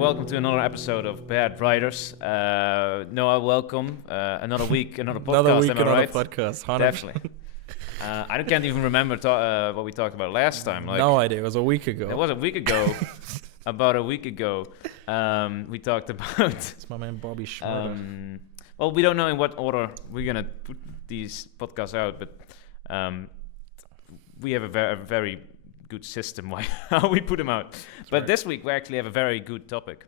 welcome to another episode of Bad Writers. Noah, welcome. Another week, another podcast. Another week, am I another right? podcast. 100%. Definitely. I can't even remember what we talked about last time. No idea. It was a week ago. It was a week ago. About a week ago, we talked about. It's my man Bobby Schmurder. Well, we don't know in what order we're gonna put these podcasts out, but we have a very good system how we put them out. But right. This week we actually have a very good topic.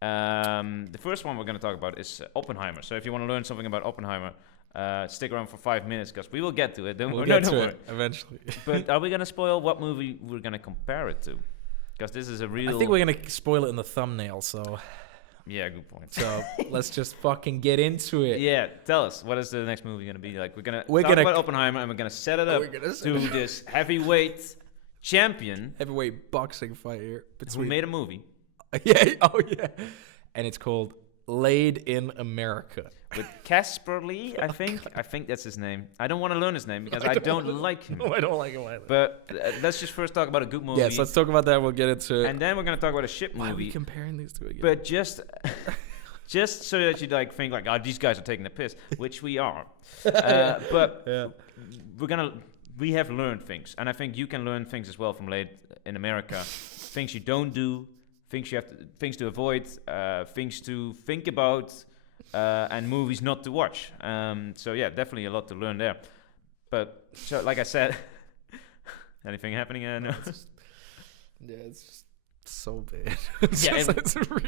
The first one we're going to talk about is Oppenheimer. So if you want to learn something about Oppenheimer, stick around for 5 minutes because we will get to it. We'll get to it eventually. But are we going to spoil what movie we're going to compare it to? Because this is a real... I think we're going to spoil it in the thumbnail, so... Yeah, good point. So let's just fucking get into it. Yeah, tell us, what is the next movie going to be? Like, we're going to talk about Oppenheimer and we're going to set it up to this heavyweight champion. Heavyweight boxing fight here. Who made a movie. Yeah, oh yeah. And it's called Laid in America. With Casper Lee, I think. I think that's his name. I don't want to learn his name because I don't like him. No, I don't like him either. But let's just first talk about a good movie. Yes, let's talk about that. We'll get into it. And then we're going to talk about a shit movie. Why are we comparing these two again? But just so that you like think like, oh, these guys are taking the piss, which we are. But yeah. We have learned things, and I think you can learn things as well from Laid in America. Things you don't do, things to avoid, things to think about, and movies not to watch. So yeah, definitely a lot to learn there. But so, like I said, anything happening? No. It's just so bad.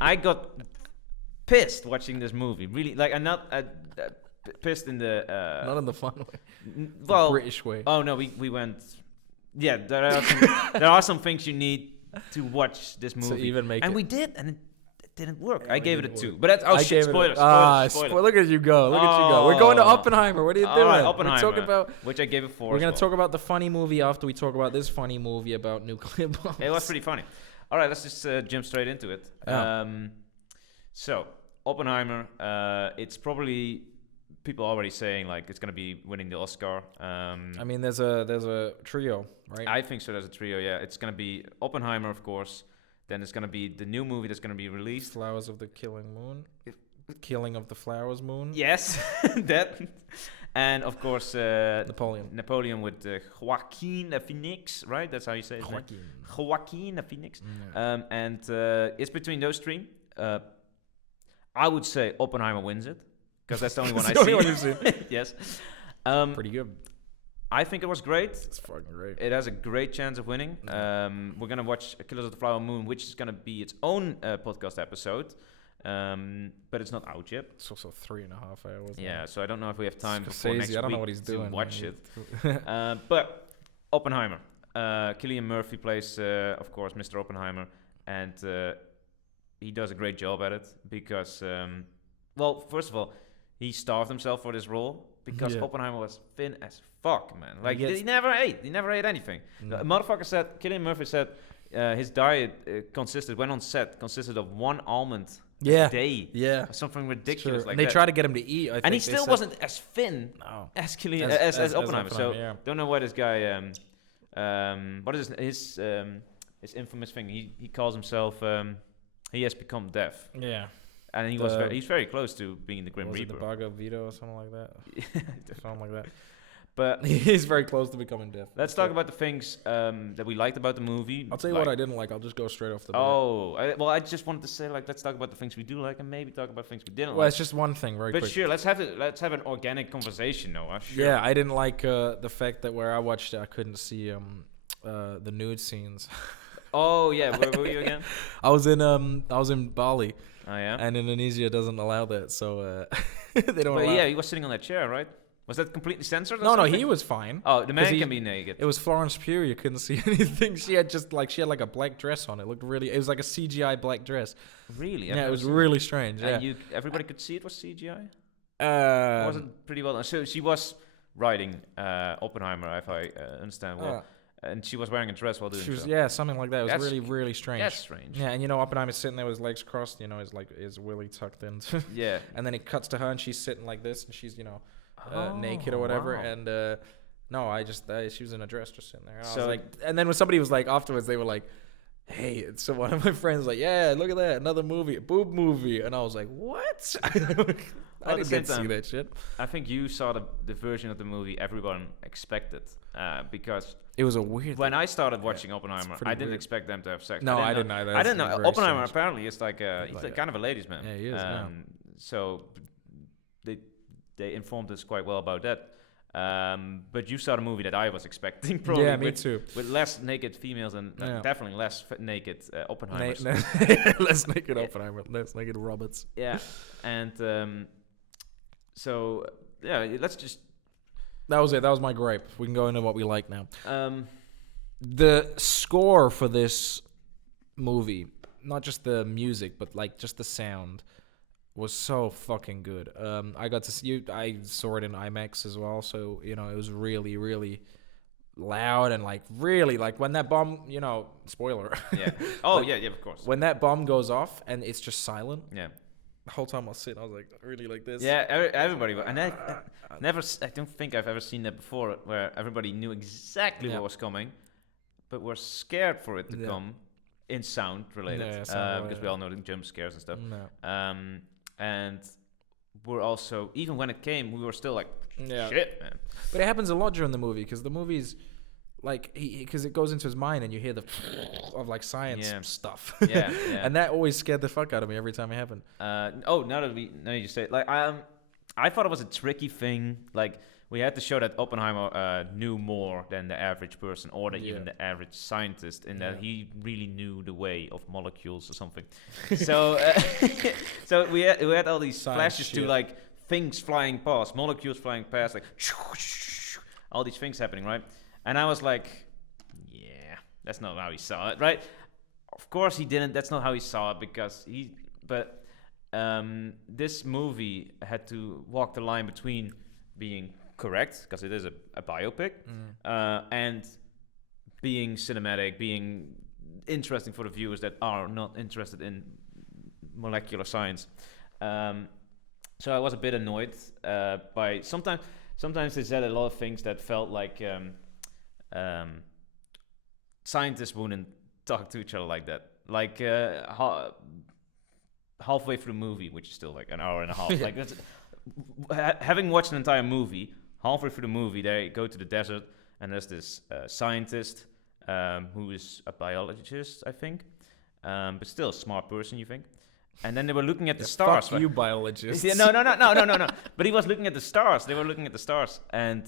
I got pissed watching this movie. Really, like I'm not. Pissed in the not in the fun way, well, British way. Oh no, we went. Yeah, there are some things you need to watch this movie. To even make and it. we did, and it didn't work. Yeah, I gave it a 2, but that's spoiler. Spoiler. Look at you go! Look at you go! We're going to Oppenheimer. What are you doing? Right, Oppenheimer, we're talking about which I gave it 4. We're gonna talk about the funny movie after we talk about this funny movie about nuclear bombs. It was pretty funny. All right, let's just jump straight into it. Yeah. So Oppenheimer, it's probably. People are already saying like it's gonna be winning the Oscar. I mean, there's a trio, right? I think so. There's a trio. Yeah, it's gonna be Oppenheimer, of course. Then it's gonna be the new movie that's gonna be released. Flowers of the Killing Moon, Killing of the Flowers Moon. Yes, that. And of course, Napoleon with Joaquin Phoenix, right? That's how you say it. Joaquin Phoenix. And it's between those 3. I would say Oppenheimer wins it. Because that's the only one I see. The only one you've seen. Yes. Pretty good. I think it was great. It's fucking great. It has a great chance of winning. We're going to watch Killers of the Flower Moon, which is going to be its own podcast episode. But it's not out yet. It's also 3.5 hours. Yeah, so I don't know if we have time before next week. I don't know what he's doing. To watch it. But Oppenheimer. Cillian Murphy plays, of course, Mr. Oppenheimer. And he does a great job at it. Because, well, first of all, he starved himself for this role because Oppenheimer was thin as fuck, man. Like, he never ate. He never ate anything. No. The motherfucker said, Cillian Murphy said, his diet consisted of 1 almond a day. Yeah. Something ridiculous like and that. they tried to get him to eat, I think. And he still wasn't as thin as Oppenheimer. So, don't know why this guy, what is his infamous thing? He calls himself, he has become deaf. Yeah. And he's very close to being the Grim Reaper. The Baga Vito or something like that? Something like that. But he's very close to becoming deaf. Let's talk about the things that we liked about the movie. I'll tell you what I didn't like. I'll just go straight off the bat. I just wanted to say, like, let's talk about the things we do like and maybe talk about things we didn't like. Well, it's just one thing, quick. But sure, let's have an organic conversation, Noah. Sure. Yeah, I didn't like the fact that where I watched it, I couldn't see the nude scenes. Oh yeah, where were you again? I was in Bali. Oh yeah. And Indonesia doesn't allow that, so they don't. But yeah, he was sitting on that chair, right? Was that completely censored? No, he was fine. Oh, the man can be naked. It was Florence Pugh. You couldn't see anything. She had like a black dress on. It was like a CGI black dress. Really? Yeah, it was really strange. Yeah. And everybody could see it was CGI. It wasn't pretty well done. So she was riding Oppenheimer, if I understand well. And she was wearing a dress while doing so. Yeah, something like that. It was really, really strange. That's strange. Yeah, and Oppenheimer's sitting there with his legs crossed, his willy tucked in. Yeah. And then it cuts to her and she's sitting like this and she's, naked or whatever. Wow. And she was in a dress just sitting there. And I was like, and then when somebody was like, afterwards, they were like, hey, so one of my friends was like, yeah, look at that, another movie, a boob movie. And I was like, what? I Well, at the didn't same get to see time, that shit. I think you saw the version of the movie everyone expected, because It was a weird when thing. I started watching Oppenheimer, pretty I didn't weird. expect them to have sex. No, I didn't either. I didn't That's know. very Oppenheimer strange. apparently is like he's Like like a- kind of a ladies' man. Yeah, he is, yeah. So they informed us quite well about that. But you saw the movie that I was expecting, probably. Yeah, me with, too. With less naked females and Yeah. definitely less naked Oppenheimers. Let's naked Oppenheimer. Let's naked Roberts. Yeah, and so yeah, let's just That was it. That was my gripe. We can go into what we like now. um, The score for this movie, not just the music, but like just the sound, was so fucking good. I got to see I saw it in IMAX as well, so it was really, really loud and like really like when that bomb, spoiler. yeah. Oh Like, yeah, of course. When that bomb goes off and it's just silent, Yeah. the whole time I was sitting, I was like really like this. Yeah, everybody. And I don't think I've ever seen that before, where everybody knew exactly Yeah. what was coming, but were scared for it to Yeah. come in sound related, Yeah, sound because we related. all know the jump scares and stuff. No. And we're also, even when it came, we were still like, Yeah. shit, man. But it happens a lot during the movie because the movie's like because it goes into his mind and you hear the of like science Yeah. stuff. Yeah, yeah. And that always scared the fuck out of me every time it happened. Now you say it, like I thought it was a tricky thing. Like we had to show that Oppenheimer knew more than the average person or that even the average scientist, in that Yeah. he really knew the way of molecules or something. So so we had all these Science flashes shit. to like things flying past, molecules flying past, like all these things happening, right? And I was like, yeah, that's not how he saw it, right? Of course he didn't. That's not how he saw it because this movie had to walk the line between being correct, because it is a biopic, and being cinematic, being interesting for the viewers that are not interested in molecular science. So I was a bit annoyed by sometimes they said a lot of things that felt like scientists wouldn't talk to each other like that. Like halfway through the movie, which is still like an hour and a half. Yeah. Like that's, having watched an entire movie, halfway through the movie, they go to the desert, and there's this scientist who is a biologist, I think, but still a smart person, you think. And then they were looking at the stars. Fuck you, biologists. Yeah, no. But he was looking at the stars. They were looking at the stars, and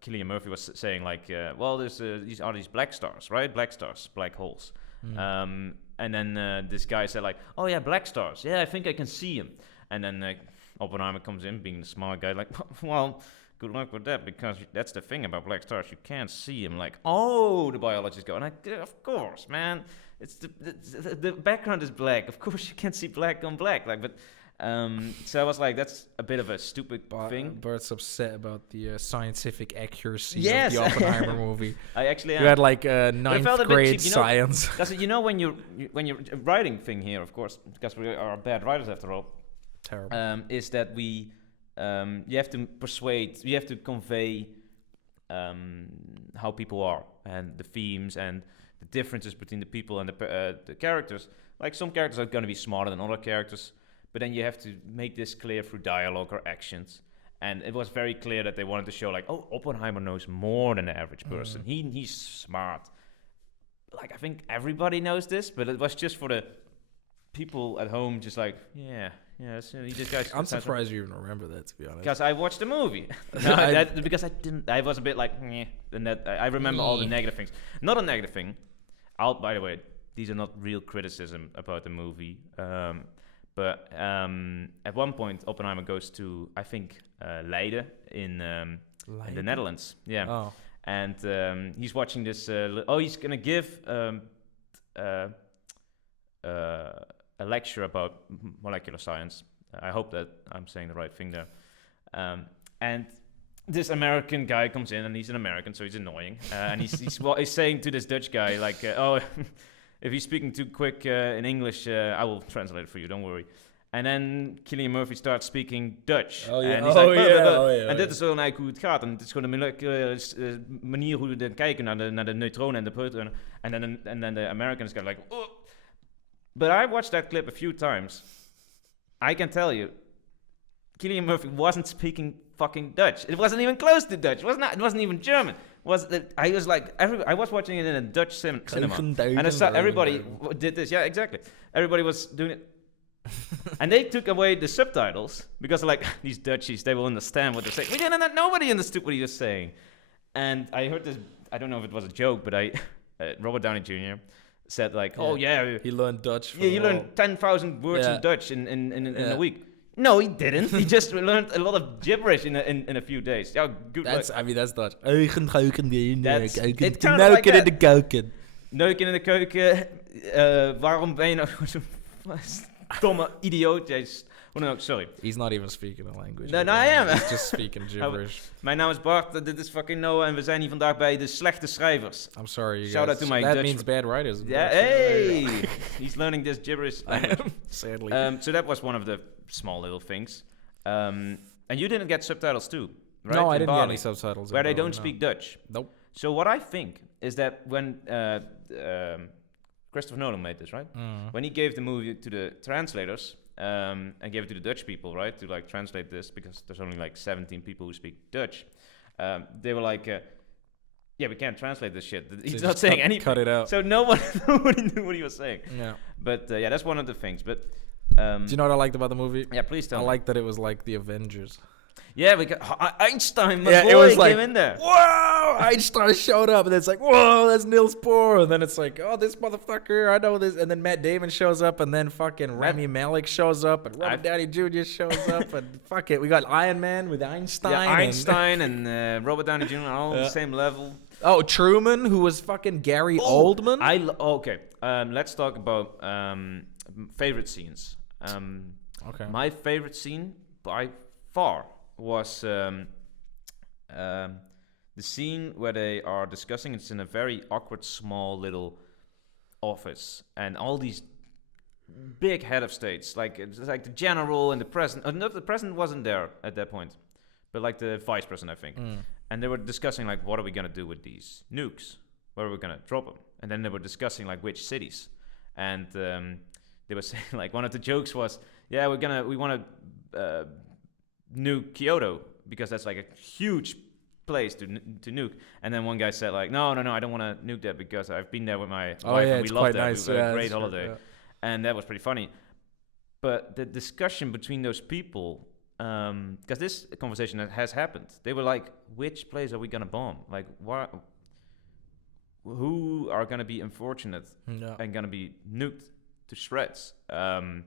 Cillian Murphy was saying like, well, there's these black stars, right? Black stars, black holes. And then this guy said like, oh yeah, black stars. Yeah, I think I can see them. And then Oppenheimer comes in, being the smart guy, like, well, good luck with that, because that's the thing about black stars. You can't see them. Like, oh, the biologists go, and of course, man, it's the background is black. Of course, you can't see black on black. Like, but so I was like, that's a bit of a stupid thing. Burt's upset about the scientific accuracy Yes. of the Oppenheimer movie. I actually You had like ninth felt a bit grade cheap, you know. science. Because when you're writing thing here, of course, because we are bad writers after all, Terrible. is that we you have to persuade, you have to convey how people are and the themes and the differences between the people and the characters. Like some characters are going to be smarter than other characters, but then you have to make this clear through dialogue or actions. And it was very clear that they wanted to show like, oh, Oppenheimer knows more than the average person. He's smart. Like, I think everybody knows this, but it was just for the people at home, just like, so he just guys. I'm surprised you even remember that, to be honest. Because I watched the movie. Because I didn't. I was a bit like, meh. And that I remember all the negative things. Not a negative thing. By the way, these are not real criticism about the movie. But at one point, Oppenheimer goes to, I think, Leiden in the Netherlands. Yeah. Oh. And he's watching this. He's gonna give a lecture about molecular science. I hope that I'm saying the right thing there. And this American guy comes in, and he's an American, so he's annoying. And he's saying to this Dutch guy, like, if he's speaking too quick in English, I will translate it for you, don't worry. En then Cillian Murphy starts speaking Dutch. Oh, yeah. En he's Oh, like, yeah. "Blah, blah, blah." Oh, yeah. En dit is gewoon eigenlijk hoe het gaat. En het is gewoon een manier hoe we dan kijken naar de neutronen en de protonen. And then the Americans go like, oh. But I watched that clip a few times. I can tell you, Cillian Murphy wasn't speaking fucking Dutch. It wasn't even close to Dutch. It wasn't even German. I was watching it in a Dutch cinema. And I saw everybody did this. Yeah, exactly. Everybody was doing it. And they took away the subtitles because like these Dutchies, they will understand what they're saying. Nobody understood what he was saying. And I heard this, I don't know if it was a joke, but Robert Downey Jr. said like, "Oh yeah, he learned Dutch. He learned 10,000 words in Dutch in a week." No, he didn't. He just learned a lot of gibberish in a few days. Yeah, good. That's Dutch. It kind of like in de keuken. Neuken in de keuken. Waarom ben je nou zo'n domme idioot? Sorry. He's not even speaking a language. No, I am. He's just speaking gibberish. Mijn naam is Bart, dit is fucking Noah en we zijn hier vandaag bij de slechte schrijvers. I'm sorry, you Shout guys. out to my that Dutch means bad writers. Yeah, hey! He's learning this gibberish language. Sadly. So that was one of the small little things. And you didn't get subtitles too, right? No, I In didn't Bali, get any subtitles. where they don't speak Dutch. Nope. So what I think is that when Christopher Nolan made this, right? When he gave the movie to the translators and gave it to the Dutch people, right, to like translate this because there's only like 17 people who speak Dutch. They were like, "Yeah, we can't translate this shit. He's not saying anything." Cut it out. So nobody knew what he was saying. Yeah. But yeah, that's one of the things. But do you know what I liked about the movie? Yeah, please tell I me. liked that it was like the Avengers. Yeah, because Einstein, my Yeah, boy, it was like, came in there. Whoa! Einstein showed up, and it's like, whoa, that's Niels Bohr. And then it's like, oh, this motherfucker, I know this. And then Matt Damon shows up, and then fucking Rami Malek shows up, and Robert Downey Jr. shows up, and fuck it, we got Iron Man with Einstein. Yeah, Einstein and Robert Downey Jr. are all on the same level. Oh, Truman, who was fucking Gary Oldman. Okay, let's talk about favorite scenes. Okay. My favorite scene by far was the scene where they are discussing. It's in a very awkward, small little office, and all these big head of states, like it's like the general and the president. No, the president wasn't there at that point, but like the vice president, I think. And they were discussing like, what are we gonna do with these nukes? Where are we gonna drop them? And then they were discussing like which cities, and they were saying like one of the jokes was, yeah, we want to nuke Kyoto because that's like a huge place to nuke. And then one guy said like, no, I don't want to nuke that because I've been there with my wife and we loved that. Nice. We had a great holiday. And that was pretty funny. But the discussion between those people, because this conversation has happened, they were like, which place are we going to bomb? Like, who are going to be unfortunate and going to be nuked to shreds? And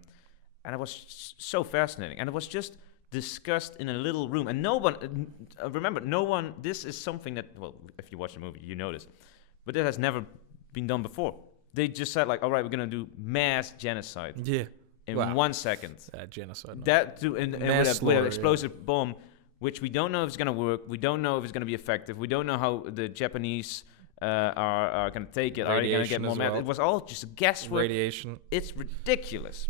it was so fascinating. And it was just discussed in a little room. And no one, this is something that, well, if you watch the movie, you know this, but it has never been done before. They just said like, all right, we're going to do mass genocide. Yeah. In 1 second. Genocide. No. That with an explosive bomb, which we don't know if it's going to work. We don't know if it's going to be effective. We don't know how the Japanese are going to take it. Are they going to get more mad? It was all just guesswork. Radiation. It's ridiculous.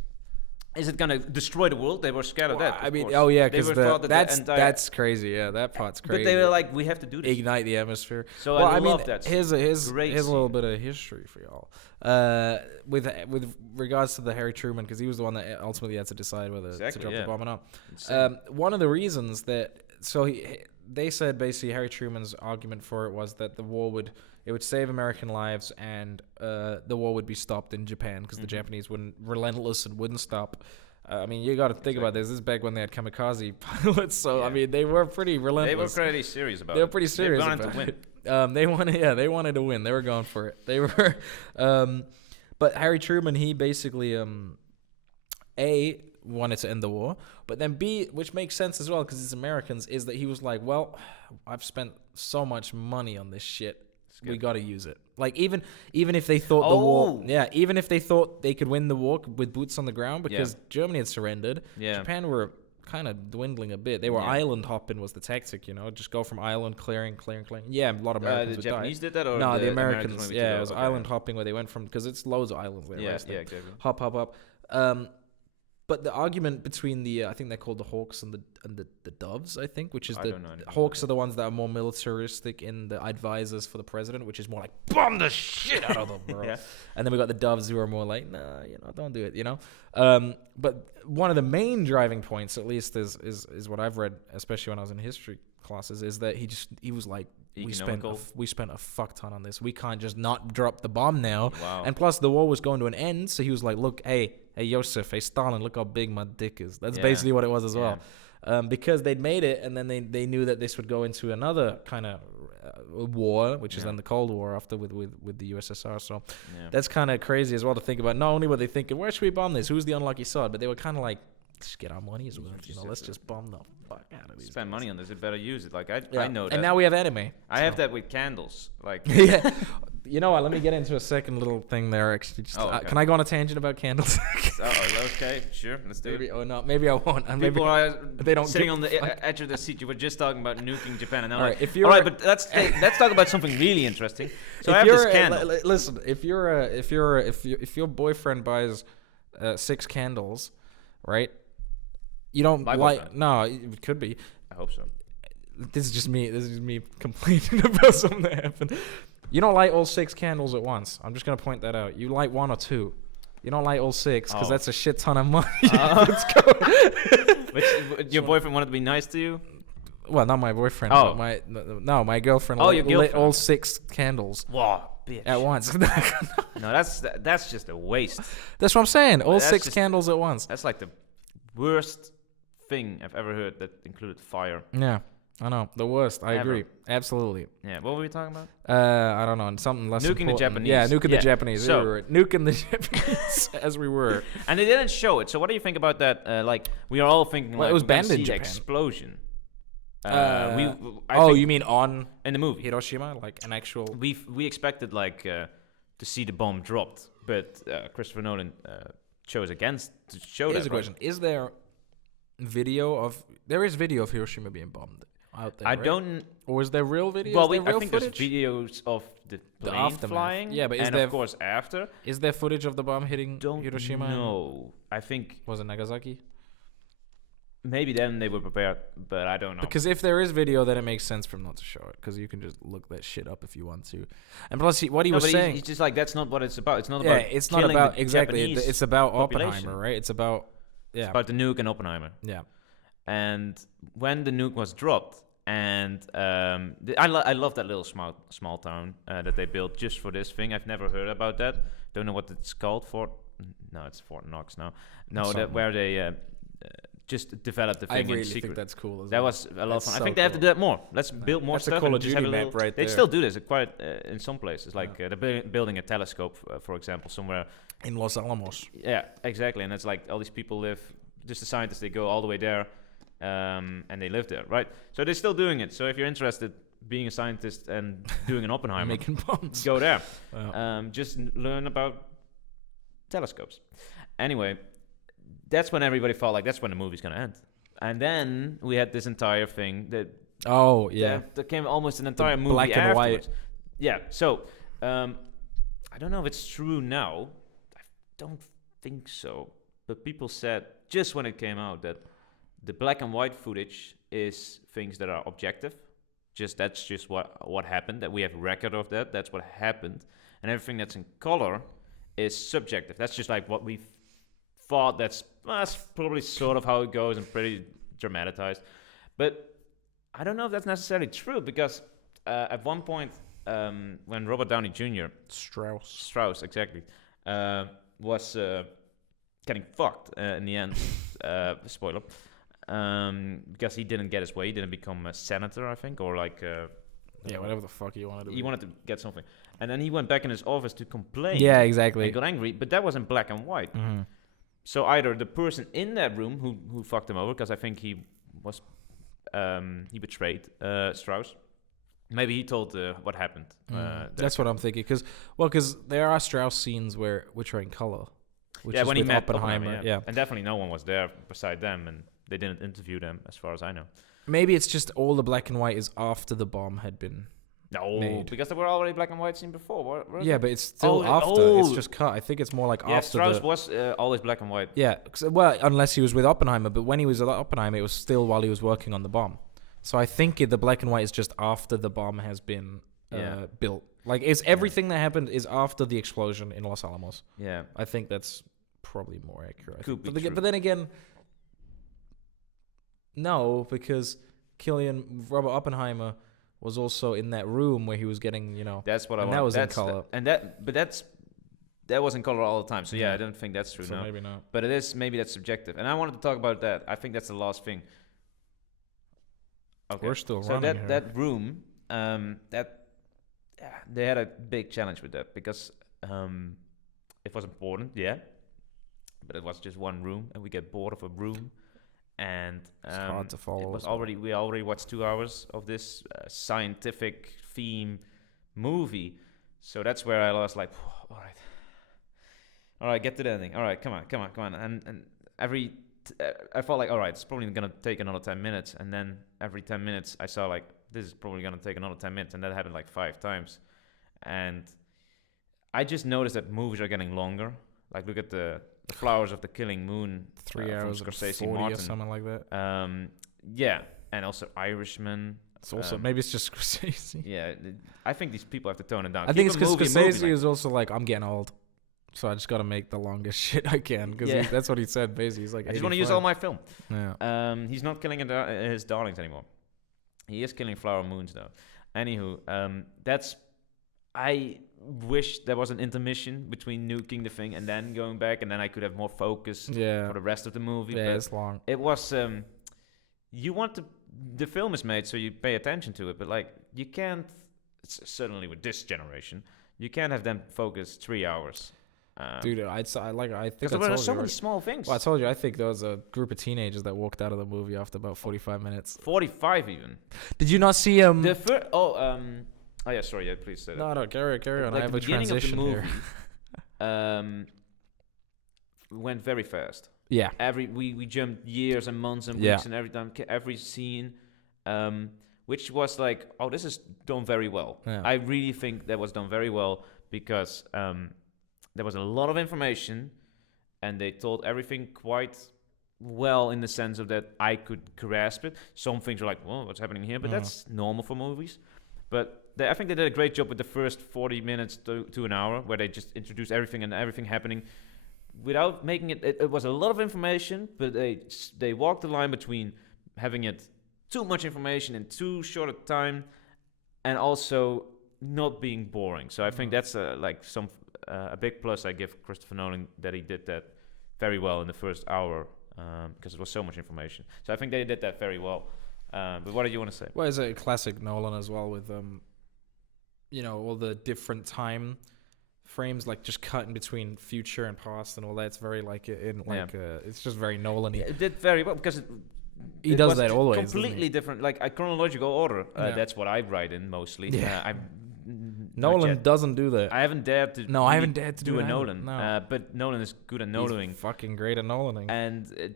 Is it going to destroy the world? They were scared of that. I mean, course. oh yeah, because that's that's crazy. Yeah, that part's crazy. But they were like, we have to do this. Ignite the atmosphere. So I love that. Here's a little bit of history for y'all. With regards to the Harry Truman, because he was the one that ultimately had to decide whether to drop the bomb or not. One of the reasons that they said basically Harry Truman's argument for it was that the war would save American lives and the war would be stopped in Japan because the Japanese wouldn't relentless and wouldn't stop. I mean, you got to think about this. This is back when they had kamikaze pilots, so I mean, they were pretty relentless. They were pretty serious about it. They were pretty serious. They wanted to win. They wanted to win. They were going for it. They were, but Harry Truman, he basically A, wanted to end the war, but then B, which makes sense as well because it's Americans, is that he was like, well, I've spent so much money on this shit. We got to use it. Like even if they thought the war, even if they thought they could win the war with boots on the ground because Germany had surrendered, Japan were kind of dwindling a bit. They were island hopping was the tactic, just go from island clearing. Yeah, a lot of Americans the Japanese did that, or no, the Americans it was island hopping where they went from because it's loads of islands there. Yeah, exactly. Hop. But the argument between the I think they're called the Hawks and the Doves, I think, which is I the don't know anything Hawks about are the ones that are more militaristic in the advisors for the president, which is more like bomb the shit out of them, bro. Yeah. And then we got the Doves who are more like, nah, don't do it, But one of the main driving points, at least, is what I've read, especially when I was in history classes, is that he was like, we spent a fuck ton on this. We can't just not drop the bomb now. Wow. And plus, the war was going to an end, so he was like, look, hey Joseph, hey Stalin, look how big my dick is. That's basically what it was as well. Because they'd made it, and then they knew that this would go into another kind of war, which is then the Cold War after with the USSR. So that's kind of crazy as well to think about. Not only were they thinking, where should we bomb this? Who's the unlucky sod? But they were kind of like, just get our money's worth. Let's just bomb the fuck out of these. Spend money on this. It better use it. Like I know that. And now we have anime. I have that with candles. Like yeah. You know what? Let me get into a second little thing there. Actually, can I go on a tangent about candles? Okay, sure. Let's do it. Oh no, maybe I won't. People are they don't sitting on the edge of the seat. You were just talking about nuking Japan, and now all right, but let's talk about something really interesting. So I have this candle. Listen, if your boyfriend buys 6 candles, right? You don't light. No, it could be. I hope so. This is just me complaining about something that happened. You don't light all 6 candles at once. I'm just gonna point that out. You light 1 or 2. You don't light all 6 because that's a shit ton of money. But your boyfriend wanted to be nice to you? Well, not my boyfriend. But my girlfriend. Your girlfriend. Lit all 6 candles. Wow, bitch. At once. No, that's just a waste. That's what I'm saying. All 6 candles at once. That's like the worst thing I've ever heard that included fire. Yeah, I know. The worst. I agree. Absolutely. Yeah. What were we talking about? I don't know. Something less nuking important. the Japanese. Yeah, nuking the Japanese. So, we were nuking the Japanese as we were. And they didn't show it. So what do you think about that? Like we are all thinking it was banned in Japan. Explosion. You mean in the movie Hiroshima, like an actual? We expected to see the bomb dropped, but Christopher Nolan chose against to show that. Here's a question: is there video of Hiroshima being bombed out there? I don't. Or is there real video? Well, I think there's videos of the plane flying. Yeah, but is there, of course, after? Is there footage of the bomb hitting Hiroshima? No, I think. Was it Nagasaki? Maybe then they were prepared, but I don't know. Because if there is video, then it makes sense for him not to show it, because you can just look that shit up if you want to. And plus, what he was saying, he's just like, that's not what it's about. It's not about. Yeah, it's not about exactly. Japanese it's about population. Oppenheimer, right? It's about It's about the nuke and Oppenheimer. Yeah. And when the nuke was dropped, and I love that little small town that they built just for this thing. I've never heard about that. Don't know what it's called. It's Fort Knox now. No, where they just developed the thing in secret. I really think that's cool. That was a lot of fun. I think they have to do that more. Let's build more stuff. That's a Call of Duty map right there. They still do this quite in some places. Like they're building a telescope, for example, somewhere in Los Alamos. Yeah, exactly. And it's like all these people live. Just the scientists, they go all the way there, and they live there, right? So they're still doing it. So if you're interested, being a scientist and doing an Oppenheimer, making bombs, go there. Just learn about telescopes. Anyway, that's when everybody thought like that's when the movie's gonna end. And then we had this entire thing that there came almost an entire movie black and afterwards. white. Yeah. So I don't know if it's true now. I don't think so. But people said just when it came out that the black and white footage is things that are objective. That's just what happened. That we have record of that. That's what happened. And everything that's in color is subjective. That's just like what we thought. That's probably sort of how it goes and pretty dramatized. But I don't know if that's necessarily true, because at one point when Robert Downey Jr. Strauss exactly was getting fucked in the end, spoiler, because he didn't get his way. He didn't become a senator, I think, or like whatever the fuck he wanted to he wanted to get something, and then he went back in his office to complain. Yeah, exactly. He got angry, but that was in black and white. Mm-hmm. So either the person in that room who fucked him over, because I think he was he betrayed Strauss. Maybe he told what happened. That's what I'm thinking, because there are Strauss scenes which are in color. Which when he met Oppenheimer, and definitely no one was there beside them, and they didn't interview them, as far as I know. Maybe it's just all the black and white is after the bomb had been No, made. because there were already black and white scenes before. Yeah, but it's still after. It's just cut. I think it's more like Yeah, after Strauss was always black and white. Yeah, well, unless he was with Oppenheimer, but when he was with Oppenheimer, it was still while he was working on the bomb. So I think the black and white is just after the bomb has been built. Like, it's everything that happened is after the explosion in Los Alamos. Yeah. I think that's probably more accurate. Could be but then again, no, because Robert Oppenheimer was also in that room where he was getting, That's what I want. That was in color. That was in color all the time. So I don't think that's true. So no, maybe not. But it is, maybe that's subjective. And I wanted to talk about that. I think that's the last thing. Okay. We're still so running that room, they had a big challenge with that because it was important, but it was just one room, and we get bored of a room, and it's hard to follow. We already watched 2 hours of this scientific theme movie, so that's where I was like, all right, get to the ending. All right, come on, and I felt like, all right, it's probably gonna take another 10 minutes, and then every 10 minutes I saw like, this is probably gonna take another 10 minutes, and that happened like 5 times, and I just noticed that movies are getting longer. Like, look at the Flowers of the Killing Moon, 3 hours from and Scorsese 40 Martin. or something like that. And also Irishman. It's also maybe it's just Scorsese. Yeah, I think these people have to tone it down. I think it's Keep a because movie Scorsese is also like, I'm getting old, so I just got to make the longest shit I can. Because that's what he said basically. He's like, I just want to use all my film. Yeah. He's not killing his darlings anymore. He is killing flower moons though. Anywho, I wish there was an intermission between nuking the thing and then going back, and then I could have more focus for the rest of the movie. Yeah, but it's long. It was the film is made so you pay attention to it, but like, you can't, certainly with this generation, you can't have them focus 3 hours. Dude, I think there were so many small things. Well, I told you, I think there was a group of teenagers that walked out of the movie after about 45 minutes. 45 even. Did you not see the first? Oh yeah, sorry. Yeah, please say that. No, carry on. Like, I have a transition of here. the movie, went very fast. Yeah. We jumped years and months and weeks, and every scene, which was like, oh, this is done very well. Yeah. I really think that was done very well because there was a lot of information, and they told everything quite well in the sense of that I could grasp it. Some things were like, well, what's happening here? But that's normal for movies. But I think they did a great job with the first 40 minutes to an hour, where they just introduced everything and everything happening without making it. It was a lot of information, but they walked the line between having it too much information in too short a time, and also not being boring. So I think that's a big plus I give Christopher Nolan, that he did that very well in the first hour, because it was so much information. So I think they did that very well. But what do you want to say? Well, it's a classic Nolan as well, with all the different time frames, like just cutting between future and past and all that. It's very it's just very Nolan-y. It did very well because he does that always. Completely different, like a chronological order. That's what I write in mostly. Yeah. Nolan doesn't do that. I haven't dared to. No, I haven't dared to do a it Nolan. No. But Nolan is good at Nolaning. He's fucking great at Nolaning. And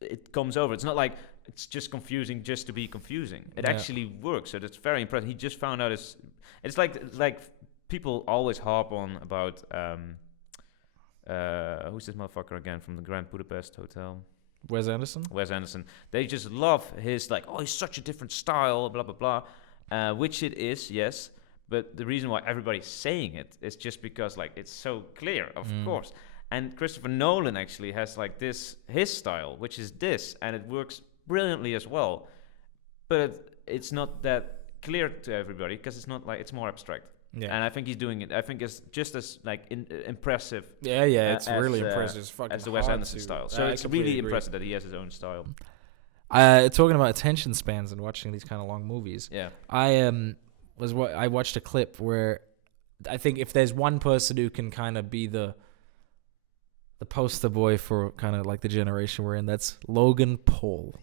it comes over. It's not like it's just confusing just to be confusing. It actually works. So that's very impressive. He just found out it's like people always harp on about who's this motherfucker again from the Grand Budapest Hotel? Wes Anderson. They just love his he's such a different style, blah blah blah, which it is, yes. But the reason why everybody's saying it is just because it's so clear, of course. And Christopher Nolan actually has his style, which is this, and it works brilliantly as well. But it's not that clear to everybody because it's not it's more abstract. Yeah. And I think he's doing it. I think it's just as impressive. Yeah, it's really impressive. It's fucking as the Wes Anderson style. So it's really impressive that he has his own style. Talking about attention spans and watching these kind of long movies. Yeah. I watched a clip where I think if there's one person who can kind of be the poster boy for kind of the generation we're in, that's Logan Paul.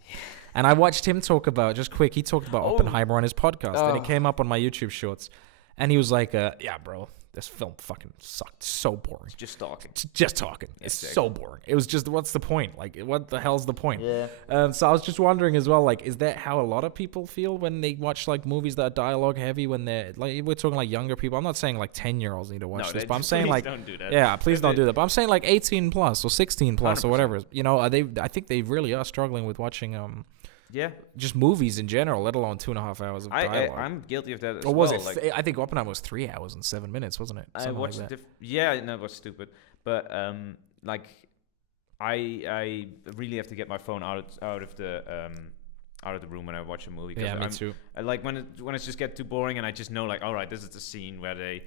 And I watched him talk about, just quick, he talked about Oppenheimer on his podcast, and it came up on my YouTube shorts. And he was like, yeah, bro, this film fucking sucked. So boring. It's just talking. Just talking. It's so boring. It was just, what's the point? Like, what the hell's the point? Yeah. So I was just wondering as well, like, is that how a lot of people feel when they watch like movies that are dialogue heavy? When they're like, we're talking like younger people. I'm not saying like 10-year-olds need to watch this, but I'm saying like, don't do that. yeah, please don't do that. But I'm saying like 18 plus or 16 plus 100%. or whatever. You know, I think they really are struggling with watching Yeah. just movies in general, let alone 2.5 hours of dialogue. I'm guilty of that as or was well. it? I think Oppenheimer was 3 hours and 7 minutes, wasn't it? I Something watched like that. yeah, no, it was stupid. But like I really have to get my phone out of the room when I watch a movie. Yeah, me too. I like when it just gets too boring, and I just know like, all right, this is the scene where they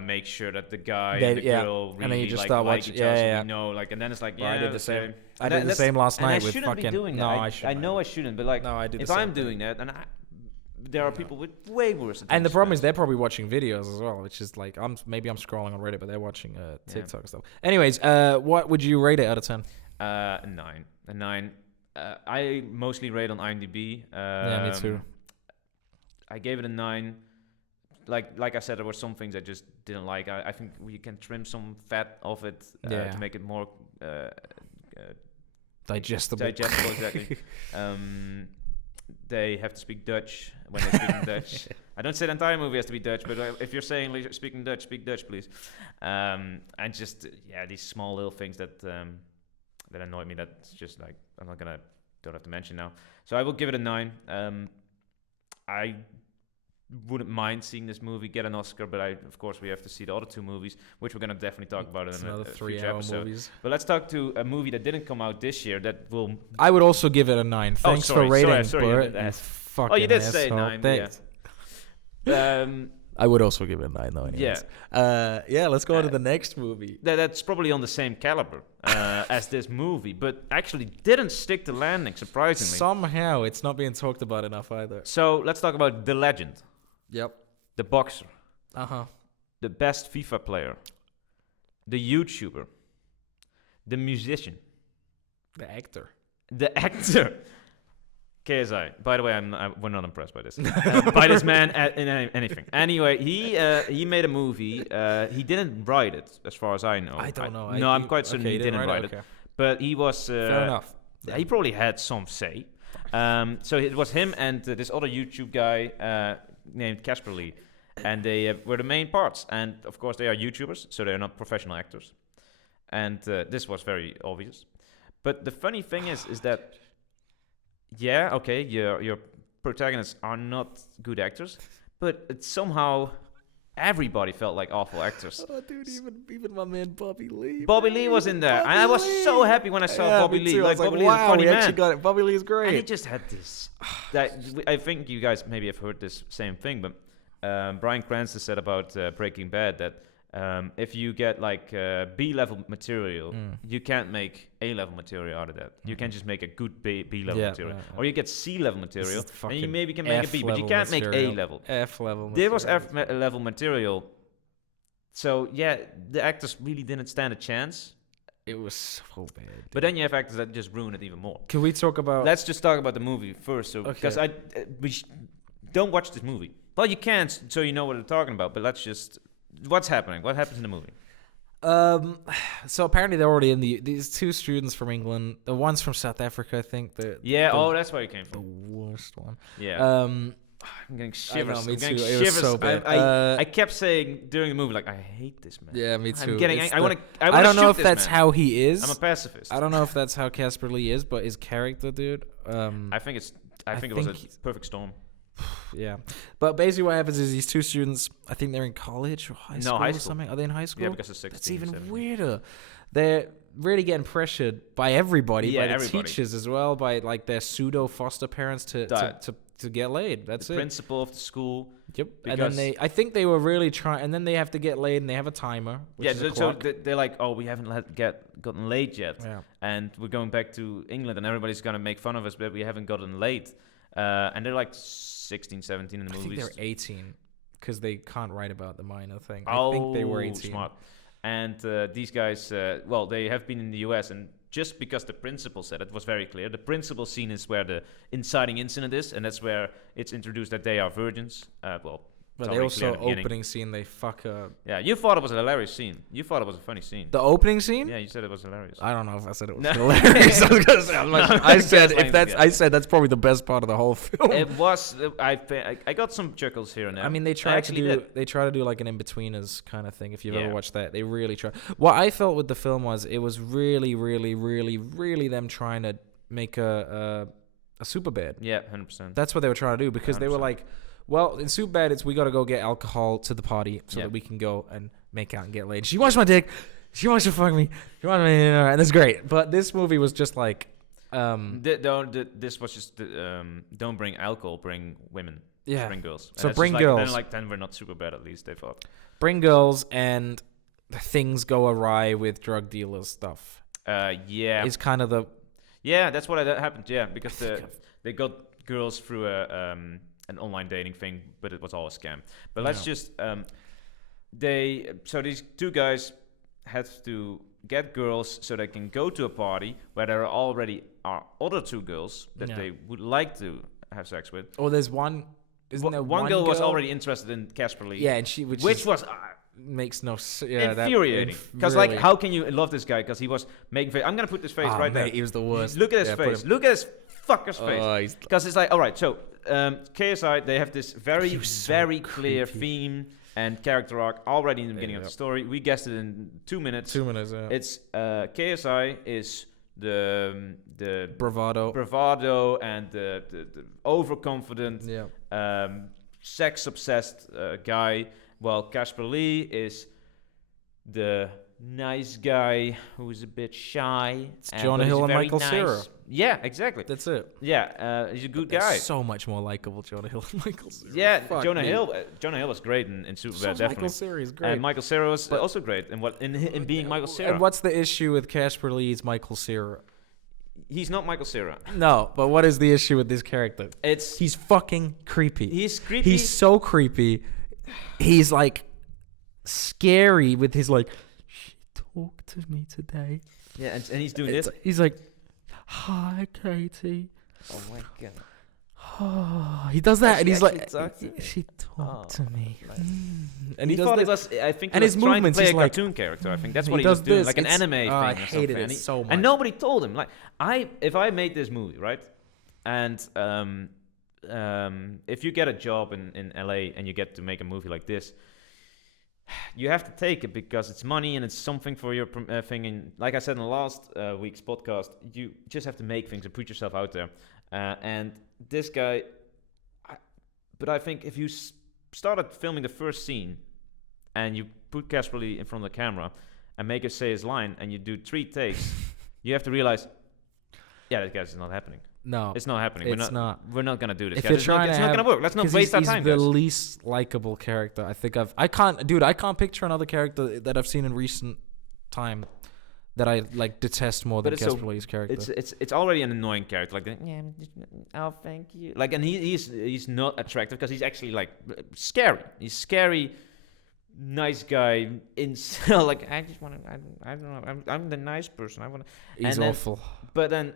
make sure that the guy and the girl really and then you just like, start like watching. each other, so Yeah. we know, like, and then it's like, Well, I did the okay. same. I did the same last night with shouldn't fucking. be doing that. No, I shouldn't. I know I shouldn't, but like, No, I do the if same I'm thing. doing that, and there are people with way worse. And the problem is attention they're probably watching videos as well, which is like maybe I'm scrolling on Reddit, but they're watching TikTok and stuff. Anyways, what would you rate it out of 10? A 9. I mostly rate on IMDb. Yeah, me too. I gave it a 9. Like I said, there were some things I just didn't like. I think we can trim some fat off it to make it more Digestible. Exactly. They have to speak Dutch when they speak in Dutch. I don't say the entire movie has to be Dutch, but if you're saying speaking Dutch, speak Dutch, please. And just these small little things that annoy me. That's just like don't have to mention now. So I will give it a 9. I wouldn't mind seeing this movie get an Oscar, but of course we have to see the other 2 movies, which we're gonna definitely talk about in another a future 3-hour episode. movies. But let's talk to a movie that didn't come out this year that will. I would also give it a 9. Thanks sorry, for rating, sorry, Burt. you You you did say asshole. 9. Thanks. Yeah. I would also give it a 9 though. Anyways. Let's go on to the next movie. That's probably on the same caliber as this movie, but actually didn't stick to landing, surprisingly. Somehow it's not being talked about enough either. So let's talk about the legend, Yep. the boxer, Uh-huh. the best FIFA player, the YouTuber, the musician, The actor. the actor. KSI. By the way, we're not impressed by this. By this man in anything. Anyway, he made a movie. He didn't write it, as far as I know. I don't know. I'm quite certain he didn't write it. Okay. But he was. Fair enough. He probably had some say. So it was him and this other YouTube guy named Casper Lee, and they were the main parts. And of course, they are YouTubers, so they're not professional actors. And this was very obvious. But the funny thing is that. Yeah, okay, your protagonists are not good actors, but it somehow everybody felt like awful actors. Oh, dude, even my man Bobby Lee. Bobby Lee was in there, and I was so happy when I saw Bobby Lee. Like, Bobby Lee wow, is a funny we man. actually got it. Bobby Lee is And he great. just had this. I think you guys maybe have heard this same thing, but Bryan Cranston said about Breaking Bad that if you get like B-level material, you can't make A-level material out of that. You can't just make a good B-level material. Or you get C-level material, and you maybe can make a B, but you can't make A-level. F-level. There was F-level material. So, yeah, the actors really didn't stand a chance. It was so bad. Dude. But then you have actors that just ruin it even more. Can we talk about... Let's just talk about the movie first. So, because don't watch this movie. Well, you can, so you know what they're talking about, but let's just... What's happening? What happens in the movie? So apparently they're already in these 2 students from England. The one's from South Africa, I think. That's where you came The from. worst one. Yeah. I'm getting shivers. I know, me I'm getting too. It was shivers. so bad. I kept saying during the movie, like, I hate this man. Yeah, me too. I'm getting. It's I want to. I don't know if that's how he is. I'm a pacifist. I don't know if that's how Casper Lee is, but his character, dude. I think it's. I think it was a perfect storm. Yeah, but basically what happens is these 2 students, I think they're in college or high school or something. Are they in high school? Yeah, because it's 16. That's even 17. weirder. They're really getting pressured by everybody, by the teachers as well, by like their pseudo foster parents to get laid. That's the it. Principal of the school. Yep. And then I think they were really trying, and then they have to get laid, and they have a timer. Which is a so clock. they're like, oh, we haven't gotten laid yet, Yeah. and we're going back to England, and everybody's gonna make fun of us, but we haven't gotten laid. And they're like 16, 17 in the I movies. think they're 18 because they can't write about the minor thing. I think they were 18. Smart. And these guys, they have been in the US, and just because the principal said it was very clear. The principal scene is where the inciting incident is, and that's where it's introduced that they are virgins. But It's they already clear also in the beginning. opening scene. They fuck up. Yeah, you thought it was a hilarious scene. You thought it was a funny scene. The opening scene. Yeah, you said it was hilarious. I don't know if I said it was No. hilarious. I was gonna say, I'm like, No, I said just if that's like- I said that's probably the best part of the whole film. It was. I got some chuckles here and there. I mean, they try to actually do did. they try to do like an in-betweeners kind of thing. If you've Yeah. ever watched that, they really try. What I felt with the film was it was really, really, really, really them trying to make a Superbad. Yeah, 100%. That's what they were trying to do because they were 100%. like, well, in Superbad, it's we got to go get alcohol to the party so Yeah. that we can go and make out and get laid. She wants my dick. She wants to fuck me. She wants me, and that's great. But this movie was just like, This was just don't bring alcohol, bring women. yeah, Bring girls. So that's bring just like, girls. Then we're not super bad. At least they thought. bring girls and things go awry with drug dealers stuff. Yeah. It's kind of the Yeah, that's what happened. Yeah, because they got girls through an online dating thing, but it was all a scam. But let's Yeah. just so these two guys had to get girls so they can go to a party where there already are other two girls that Yeah. they would like to have sex with. oh, there's one. Isn't there One girl was already interested in Casper Lee. yeah, and she which is- was makes no yeah infuriating. Because really, like, how can you love this guy? Because he was making face. I'm gonna put this face oh, right mate, there. he was the worst. Look at his Yeah, put face. him- Look at his fucker's face. Oh, he's Because it's like, all right, so KSI, they have this very, He was so very clear creepy. theme and character arc already in the beginning of Yeah. the story. We guessed it in 2 minutes. 2 minutes. Yeah. It's KSI is the bravado. and the overconfident, Yeah. sex obsessed guy. While Casper Lee is the nice guy who is a bit shy. It's Jonah Hill and Michael Cera. Yeah, exactly. That's it. Yeah, he's a good They're guy. so much more likable, Jonah Hill and Michael Cera. Yeah, Fuck Jonah me. Hill. Jonah Hill was great in Superbad, So is definitely. Michael Cera is great. And Michael Cera was But- also great in being Michael Cera. And what's the issue with Casper Lee's Michael Cera? He's not Michael Cera. No, but what is the issue with this character? It's He's fucking creepy. he's creepy. He's so creepy. He's like scary with his like. She talked to me today. yeah, and he's doing It's- this. He's like, hi, Katie. Oh my god. Oh, he does that, Does and she he's like, actually talk to me? she talked Oh, to me, nice. and he does thought this. it was. I think and he his was trying to movements, play a he's like- cartoon character. I think that's he what he does was doing, this. like an It's- anime thing. I or hated something. it And he- so much. And nobody told him. Like if I made this movie, right, and if you get a job in LA and you get to make a movie like this, you have to take it because it's money and it's something for your thing. And like I said in the last week's podcast, you just have to make things and put yourself out there. And this guy, but I think if you started filming the first scene and you put Casper Lee in front of the camera and make us say his line and you do 3 takes, you have to realize, yeah, that guy's not happening. No, It's not happening. it's not. We're not gonna do this. If guys. you're It's not, trying it's to not have- gonna work. Let's not 'Cause waste our he's time, the guys. least likable character I think I can't picture another character that I've seen in recent time that I like detest more But than it's so- Casper Lee's character. It's already an annoying character. Like, yeah, oh, thank you. Like, and he's not attractive because he's actually like scary. He's scary, nice guy. Like, I just want to. I don't know. I'm the nice person. I want to. He's then- awful. But then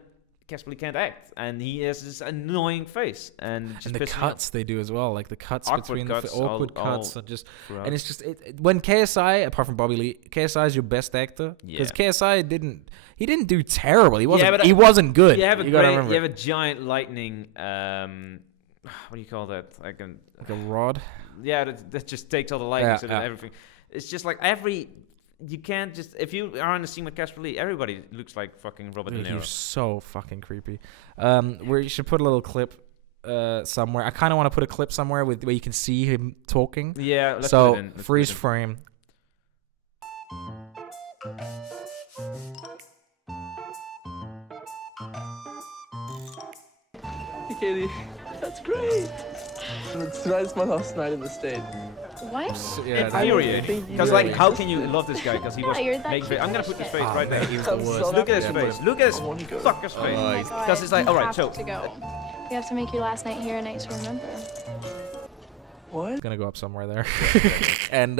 Casper Lee can't act, and he has this annoying face, and it just And the pisses me off cuts they do as well, like the cuts Awkward between cuts, the awkward all cuts, and just throughout. and it's just when KSI, apart from Bobby Lee, KSI is your best actor because Yeah. KSI didn't do terrible. He wasn't. but he wasn't good. You have a gotta great, remember. you have a giant lightning. What do you call that? Like like a rod. yeah, that just takes all the lightnings and yeah. everything. It's just like you can't just if you are in a scene with Casper Lee, everybody looks like fucking Robert De Dude, Niro. he's so fucking creepy. We should put a little clip somewhere. I kind of want to put a clip somewhere where you can see him talking. Yeah, let's put So it in. Let's put freeze it in. frame. Hey, Katie. That's great. Tonight's my last night in the States. What? Yeah, Infuriating. think you Because like, really how can you love this guy? Because he was Yeah, you're that making. cute I'm gonna as put this shit. face Oh, right man, there. he was the I'm worst. so Look at his happy. face. Look at his I want to go. fucker's face. Oh my he's- God, Because it's like, you all right, have so to go. We have to make your last night here a night to remember. What? Gonna go up somewhere there. And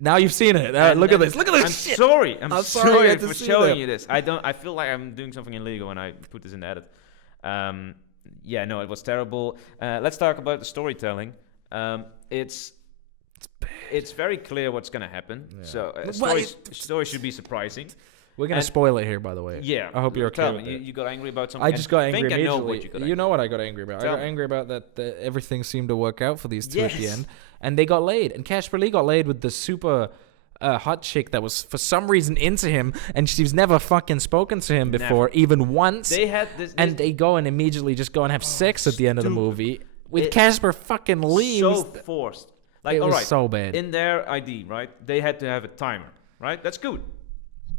now you've seen it. Look at this. Look at this I'm shit. sorry. I'm I'm sorry you sorry had to for see showing that. you this. I feel like I'm doing something illegal when I put this in the edit. Yeah, no, it was terrible. Let's talk about the storytelling. It's very clear what's gonna happen. Yeah. So Well, story should be surprising. We're gonna And- spoil it here, by the way. Yeah, I hope you're okay tell with me, it. you got angry about something. I just got angry I immediately. know what you got. You know what I got angry about? Tell I got me. angry about that everything seemed to work out for these two at the Yes. end, and they got laid. And Casper Lee got laid with the super hot chick that was for some reason into him, and she's never fucking spoken to him before, even once. They had this. And they go and immediately just go and have sex at the end of the stupid. movie with It- Casper fucking Lee. so who's forced. Like, it all was right, so bad. in their ID, right? They had to have a timer, right? That's good.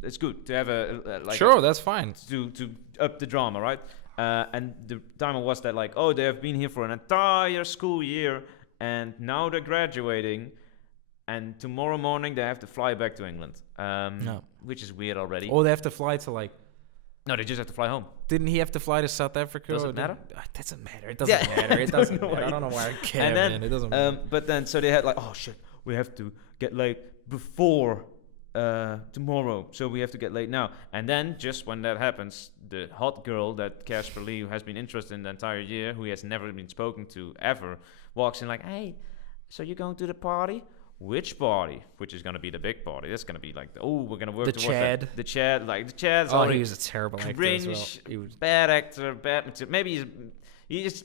It's good to have sure, that's fine. to up the drama, right? And the timer was that like, oh, they have been here for an entire school year, and now they're graduating, and tomorrow morning they have to fly back to England. No. Which is weird already. Or they have to fly to like. No, they just have to fly home. Didn't he have to fly to South Africa? Does or it matter? It doesn't matter. It doesn't Yeah. matter. It I don't doesn't know matter. why I don't know why I care, And then, man. It doesn't matter. but then so they had like, oh shit, we have to get late before tomorrow, so we have to get late now. And then just when that happens, the hot girl that Casper Lee has been interested in the entire year, who he has never been spoken to ever, walks in like, hey, so you're going to the party? Which party? Which is going to be the big party. That's going to be like, we're going to work The towards Chad. that. The Chad. Like, the Chad's Oh, already he was a terrible actor cringe, as well. He was. bad actor, bad material. Maybe he just...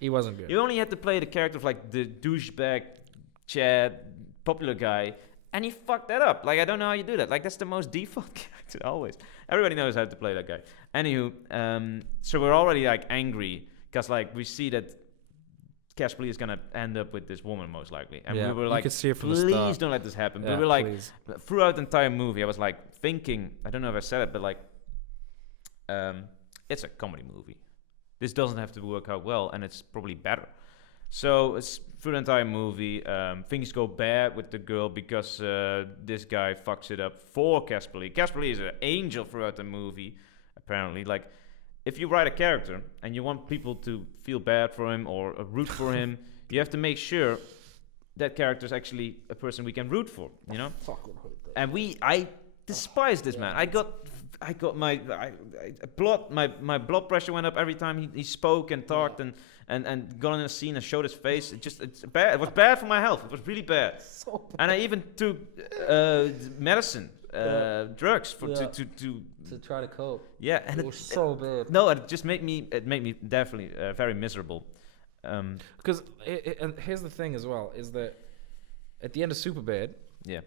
He wasn't good. You only had to play the character of like the douchebag, Chad, popular guy, and he fucked that up. Like, I don't know how you do that. Like, that's the most default character always. Everybody knows how to play that guy. Anywho, so we're already like angry because like we see that Casper Lee is gonna end up with this woman most likely, and Yeah, we were you like, could see it from the please start. don't let this happen. Yeah, But we were like, please. throughout the entire movie, I was like thinking, I don't know if I said it, but like, it's a comedy movie. This doesn't have to work out well, and it's probably better. So it's through the entire movie, things go bad with the girl because this guy fucks it up for Casper Lee. Casper Lee is an angel throughout the movie, apparently. Like, if you write a character and you want people to feel bad for him or root for him, you have to make sure that character is actually a person we can root for, you know? And I despise this man. I got my blood pressure went up every time he spoke and talked and got in a scene and showed his face. It's bad. It was bad for my health. It was really bad. And I even took medicine, drugs to try to cope. yeah, and It was so bad. no, it just made me definitely very miserable. Because and here's the thing as well is that at the end of Superbad, Yeah.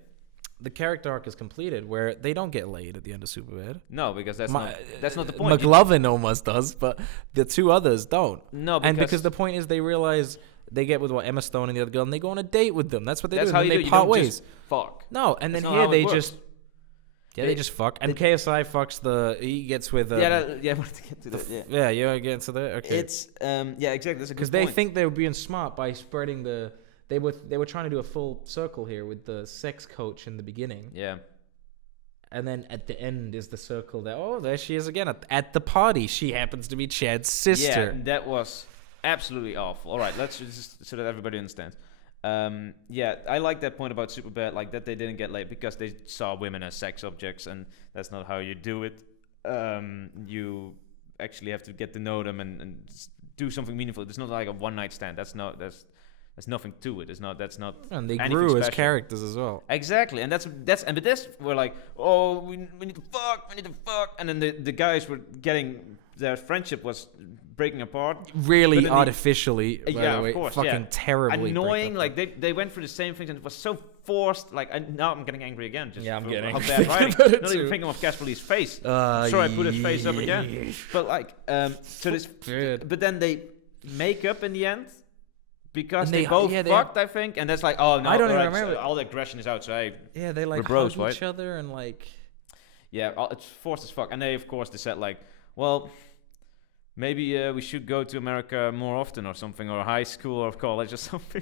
the character arc is completed where they don't get laid at the end of Superbad. No, because that's not the point. McLovin almost does, but the two others don't. No, And because because the point is they realize they get with Emma Stone and the other girl, and they go on a date with them. That's what they that's do. how And you then do. they You part don't ways. just fuck. No, and then That's not here how it they works. just they just fuck. And KSI fucks he gets with Yeah, I wanted to get to that. Yeah. yeah, you get into that. Okay. It's yeah, exactly. That's a good Because they point. think they were being smart by spreading the. They were trying to do a full circle here with the sex coach in the beginning, Yeah. and then at the end is the circle that there she is again at the party. She happens to be Chad's sister. Yeah, that was absolutely awful. All right, let's just so that everybody understands. Yeah, I like that point about Superbad, like that they didn't get laid because they saw women as sex objects, and that's not how you do it. You actually have to get to know them and do something meaningful. It's not like a one night stand. That's nothing to it. That's not. And they anything grew as special. characters as well. Exactly, and but this we're like, oh, we need to fuck, and then the guys were getting their friendship was breaking apart. Really But then artificially, by yeah, the way, of course, fucking yeah. terribly Annoying. break up. Like they went through the same things, and it was so forced. Like now I'm getting angry again. Just Yeah, I'm for getting how angry bad writing. about it Not too. even thinking of Casper Lee's face. Sorry, I put his face up again. But like, so this. Good. But then they make up in the end. Because And they they- both yeah, they- fucked, I think, and that's like, oh no, I don't even alright, remember. so all the aggression is out. So hey, Yeah, they like We're bros, hug right? each other and like. yeah, it's forced as fuck. And they, of course, they said like, well, maybe we should go to America more often or something, or high school or college or something.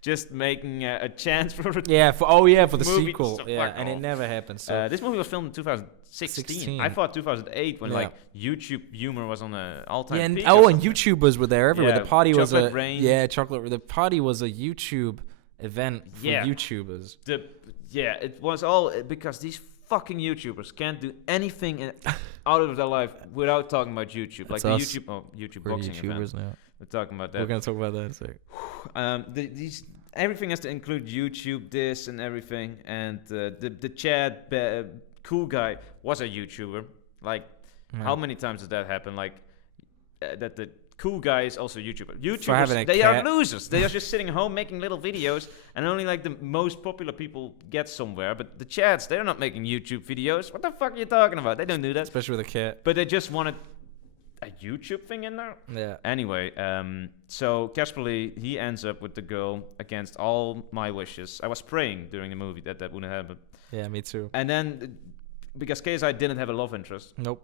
Just making a chance for it. Yeah, for the Movie sequel. to Yeah, fuck and it off. never happened. So This movie was filmed in 2016. 16. I thought 2008 when Yeah. like YouTube humor was on an all-time yeah, and, peak. and YouTubers were there everywhere. Yeah, the party was Chocolate a Rain. The party was a YouTube event for Yeah. YouTubers. It was all because these fucking YouTubers can't do anything out of their life without talking about YouTube. Like That's the us. YouTube We're boxing event. YouTubers now. We're talking about that. We're gonna talk about that in a second. These everything has to include YouTube, this and everything, and the Chad cool guy was a YouTuber. Like, how many times does that happen? Like, that the cool guy is also a YouTuber. YouTubers, they are losers. They are just sitting home making little videos, and only like the most popular people get somewhere. But the Chads, they're not making YouTube videos. What the fuck are you talking about? They don't do that. Especially with a cat. But they just wanted a YouTube thing in there. Yeah. Anyway, so Casper Lee, he ends up with the girl against all my wishes. I was praying during the movie that wouldn't happen. Yeah, me too. And then, because KSI didn't have a love interest. Nope.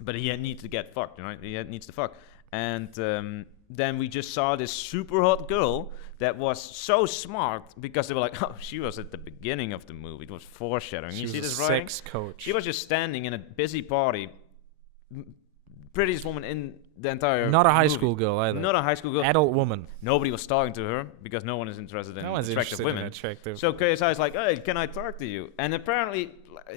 But he needs to get fucked, you know? He needs to fuck. And then we just saw this super hot girl that was so smart because they were like, oh, she was at the beginning of the movie. It was foreshadowing. She you was see a this writing? sex coach. She was just standing in a busy party. Prettiest woman in the entire Not a high movie. school girl either. Not a high school girl. Adult woman. Nobody was talking to her because no one is interested in attractive women. So KSI is like, hey, can I talk to you? And apparently,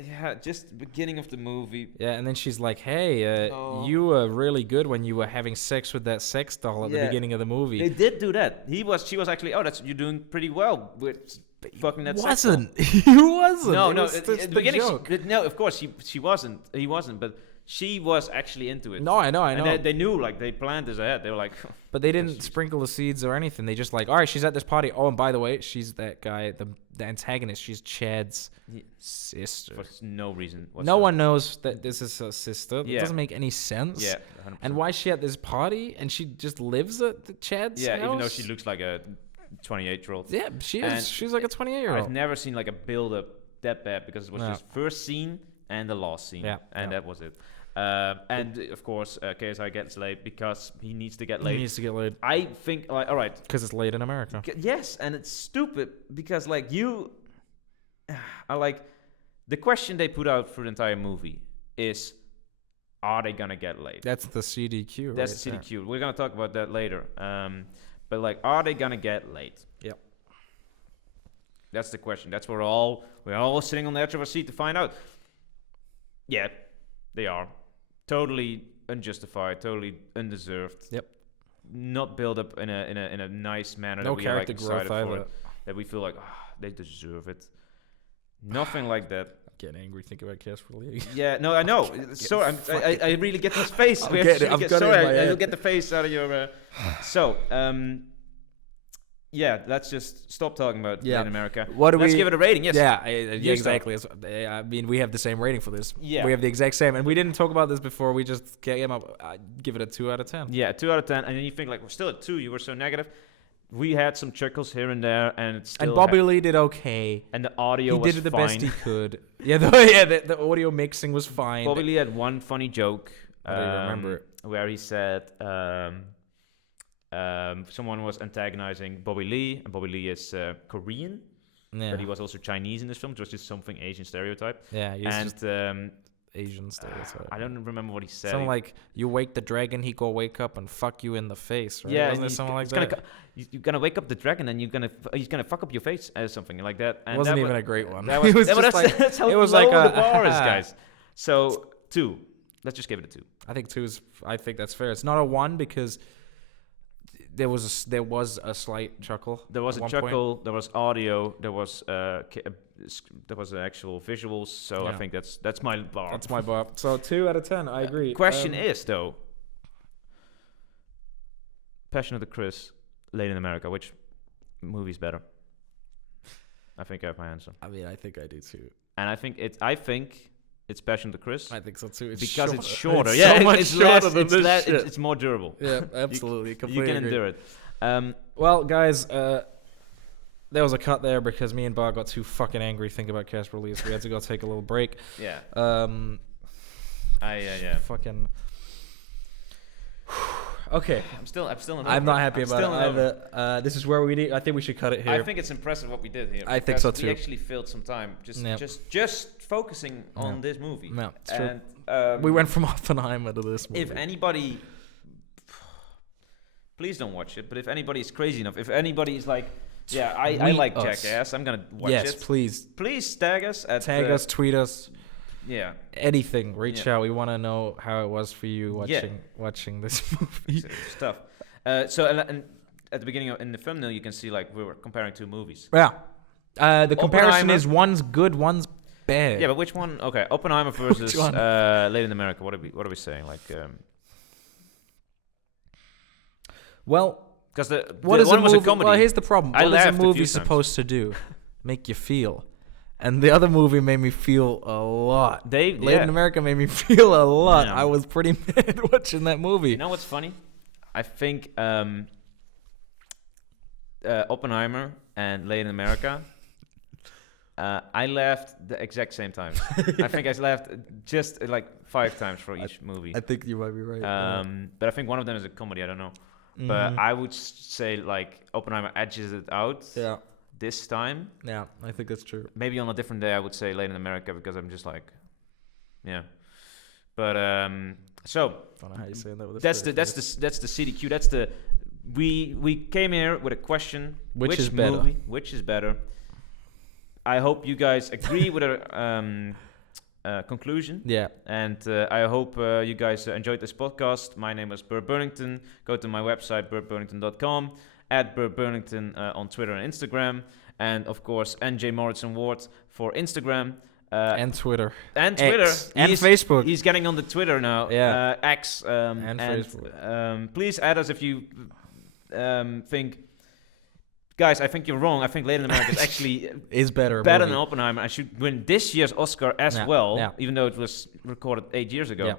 yeah, just the beginning of the movie. Yeah, and then she's like, hey, you were really good when you were having sex with that sex doll at the beginning of the movie. They did do that. She was actually, you're doing pretty well with fucking that sex doll. Wasn't. He wasn't. No, At the beginning, no, of course, he wasn't, but she was actually into it. No, I know. And they knew, like, they planned this ahead. They were like... But they didn't sprinkle the seeds or anything. They just like, all right, she's at this party. Oh, and by the way, she's that guy, the antagonist. She's Chad's sister. For no reason whatsoever. No one knows that this is her sister. It Yeah. doesn't make any sense. Yeah, 100%. And why is she at this party and she just lives at the Chad's house? Even though she looks like a 28-year-old. Yeah, she is. And She's like a 28-year-old. I've never seen, like, a build-up that bad because it was just first scene and the last scene. Yeah, And that was it. And of course, KSI gets laid because he needs to get laid. He needs to get laid. I think, like, all right. Because it's late in America. Yes, and it's stupid because, like, I like the question they put out for the entire movie is, are they gonna get laid? That's the CDQ, right? That's the CDQ. We're gonna talk about that later. But like, are they gonna get laid? Yep. That's the question. That's what we're all sitting on the edge of our seat to find out. Yeah, they are. Totally unjustified, totally undeserved. Yep. Not built up in a nice manner. No that we are, like, character growth excited for either. it, that we feel like they deserve it. Nothing like that. Getting angry thinking about Casper Lee. Yeah, no, I know. So I really get this face. I've got it in my head. I'll get the face out of your. Yeah, let's just stop talking about in America. Let's give it a rating. Yes. Yeah, exactly. I mean, we have the same rating for this. Yeah. We have the exact same, and we didn't talk about this before. We just came up. Give it a 2 out of 10. Yeah, 2 out of 10. And then you think, like, we're still at 2. You were so negative. We had some chuckles here and there, and it's still. And Bobby Lee did okay. And the audio was fine. He did the best he could. Yeah, the audio mixing was fine. Bobby Lee had one funny joke. I don't remember it. Where he said someone was antagonizing Bobby Lee, and Bobby Lee is Korean. Yeah. But he was also Chinese in this film. It was just something Asian stereotype. Yeah, he's and just Asian stereotype. I don't remember what he said. Something like, you wake the dragon, he go wake up and fuck you in the face, right? Yeah, wasn't it something like that? You're gonna wake up the dragon, and he's gonna fuck up your face, something like that. And it wasn't that even a great one. That was, that's how it was low like the bar is, guys. So 2. Let's just give it a 2. I think 2 is. I think that's fair. It's not a 1 because there was a slight chuckle. There was a chuckle. There was audio. There was actual visuals. So I think that's my bar. That's my bar. So 2 out of 10. I agree. Question is though, Passion of the Christ, Late in America. Which movie's better? I think I have my answer. I mean, I think I do too. And I think it's Passion of the Christ. I think so too. It's because shorter. it's shorter. It's yeah, so much it's shorter less, than it's this less, shit. it's more durable. Yeah, absolutely. You can endure it. Well, guys, there was a cut there because me and Bar got too fucking angry thinking about Casper Lee, so we had to go take a little break. Yeah. Yeah. Fucking. Okay. I'm not happy about it either. This is where I think we should cut it here. I think it's impressive what we did here. I think so too. We actually filled some time just focusing on this movie. No, it's true. And we went from Oppenheimer to this movie. If anybody, please don't watch it. But if anybody's crazy enough, if anybody's like, yeah, I like Jackass, I'm gonna watch it. Yes, please. Please tag us. Tag us, tweet us. Yeah. Anything. Reach out. We want to know how it was for you watching this movie. Stuff. So and at the beginning in the thumbnail, you can see like we were comparing two movies. Yeah. The comparison Oppenheimer- is one's good, one's bad. Yeah, but which one? Okay, Oppenheimer versus one? Late in America. What are we saying? Like, Well, because the what is one a was movie? a comedy. Well, here's the problem. I What is laughed a a few movie times. supposed to do? Make you feel. And the other movie made me feel a lot. Late in America made me feel a lot. Yeah. I was pretty mad watching that movie. You know what's funny? I think Oppenheimer and Late in America. I laughed the exact same time. I think I laughed just like 5 times for each movie. I think you might be right. But I think one of them is a comedy. I don't know. But I would say like Oppenheimer edges it out Yeah. this time. Yeah, I think that's true. Maybe on a different day I would say Late in America because I'm just like, yeah. But so I don't know how you say that with a that's straight the face. CDQ. That's the we came here with a question. Which is better? Movie, which is better? I hope you guys agree with our conclusion. Yeah. And I hope you guys enjoyed this podcast. My name is Burt Burnington. Go to my website, burtburnington.com, at Burt Burnington on Twitter and Instagram. And, of course, NJMWard for Instagram. And Twitter. And Twitter. X. And Facebook. He's getting on the Twitter now. Yeah. X. And Facebook. Please add us if you think... Guys, I think you're wrong. I think Late in America is actually Is better than movie. Oppenheimer. I should win this year's Oscar as Yeah, well, yeah. even though it was recorded 8 years ago. Yeah.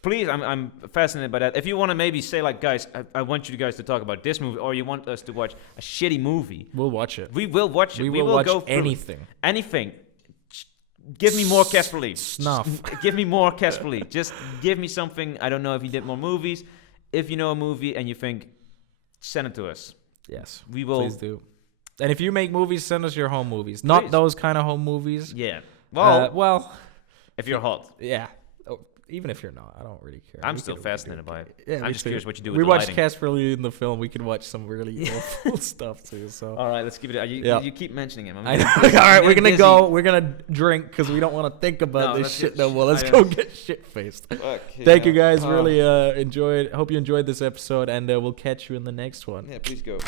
Please, I'm fascinated by that. If you want to maybe say like, guys, I want you guys to talk about this movie, or you want us to watch a shitty movie, We'll watch it. we will watch it. We will watch go through anything. Anything. Give me more Casperly. Snuff. Give me more Casperly. Just give me something. I don't know if he did more movies. If you know a movie and you think, send it to us. Yes. We will. Please do. And if you make movies, send us your home movies. Not Please. those kind of home movies. Yeah. Well, Well, if you're hot. yeah. Oh, even if you're not, I don't really care. I'm We still can- fascinated by it. Yeah, I'm me just too. curious what you do with We the watched lighting. Casper Lee in the film. We could watch some really awful stuff too. So. All right, let's keep it. Yeah. You keep mentioning him. I know. All right, we're gonna go. We're gonna drink because we don't want to think about No, this let's shit get no more. Let's I go know. get shit faced. Okay, Thank you guys. Really enjoyed. Hope you enjoyed this episode, and we'll catch you in the next one. Yeah, please go.